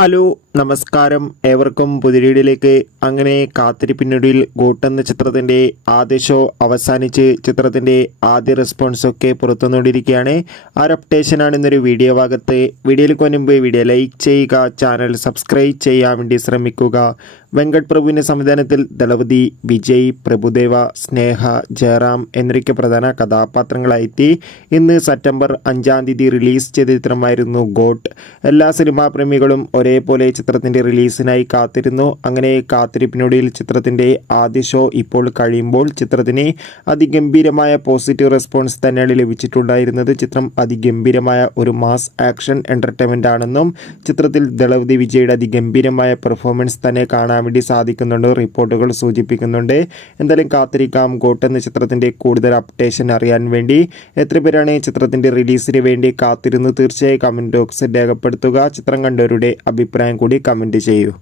Hello നമസ്കാരം, ഏവർക്കും പുതിയ വീഡിയോയിലേക്ക്. അങ്ങനെ കാത്തിരിപ്പിനൊടുവിൽ ഗോട്ട് എന്ന ചിത്രത്തിൻ്റെ ആദ്യ ഷോ അവസാനിച്ച് ചിത്രത്തിൻ്റെ ആദ്യ റെസ്പോൺസൊക്കെ പുറത്തുവന്നുകൊണ്ടിരിക്കുകയാണ്. ആ ഒരു അപ്ഡേഷനാണ് ഇന്നൊരു വീഡിയോ ഭാഗത്ത്. വീഡിയോയിലേക്ക് മുൻപ് വീഡിയോ ലൈക്ക് ചെയ്യുക, ചാനൽ സബ്സ്ക്രൈബ് ചെയ്യാൻ വേണ്ടി ശ്രമിക്കുക. വെങ്കട് പ്രഭുവിൻ്റെ സംവിധാനത്തിൽ ദളപതി, വിജയ്, പ്രഭുദേവ, സ്നേഹ, ജയറാം എന്നൊക്കെ പ്രധാന കഥാപാത്രങ്ങളായെത്തി ഇന്ന് സെപ്റ്റംബർ 5-ാം തീയതി റിലീസ് ചെയ്ത ചിത്രമായിരുന്നു ഗോട്ട്. എല്ലാ സിനിമാ പ്രേമികളും ഒരേപോലെ ചിത്രത്തിൻ്റെ റിലീസിനായി കാത്തിരുന്നു. അങ്ങനെ കാത്തിരിപ്പിനൊടുവിൽ ചിത്രത്തിൻ്റെ ആദ്യ ഷോ ഇപ്പോൾ കഴിയുമ്പോൾ ചിത്രത്തിന് അതിഗംഭീരമായ പോസിറ്റീവ് റെസ്പോൺസ് തന്നെയാണ് ലഭിച്ചിട്ടുണ്ടായിരുന്നത്. ചിത്രം അതിഗംഭീരമായ ഒരു മാസ് ആക്ഷൻ എൻ്റർടൈൻമെൻ്റ് ആണെന്നും ചിത്രത്തിൽ ദളപതി വിജയുടെ അതിഗംഭീരമായ പെർഫോമൻസ് തന്നെ കാണാൻ വേണ്ടി സാധിക്കുന്നുണ്ട് റിപ്പോർട്ടുകൾ സൂചിപ്പിക്കുന്നുണ്ട്. എന്തായാലും കാത്തിരിക്കാം ഗോട്ട് എന്ന ചിത്രത്തിൻ്റെ കൂടുതൽ അപ്ഡേഷൻ അറിയാൻ വേണ്ടി. എത്ര പേരാണ് ചിത്രത്തിൻ്റെ റിലീസിന് വേണ്ടി കാത്തിരുന്നു? തീർച്ചയായും കമൻറ്റ് ബോക്സിൽ രേഖപ്പെടുത്തുക. ചിത്രം കണ്ടവരുടെ അഭിപ്രായം കൂടി കമൻറ്റ് ചെയ്യൂ.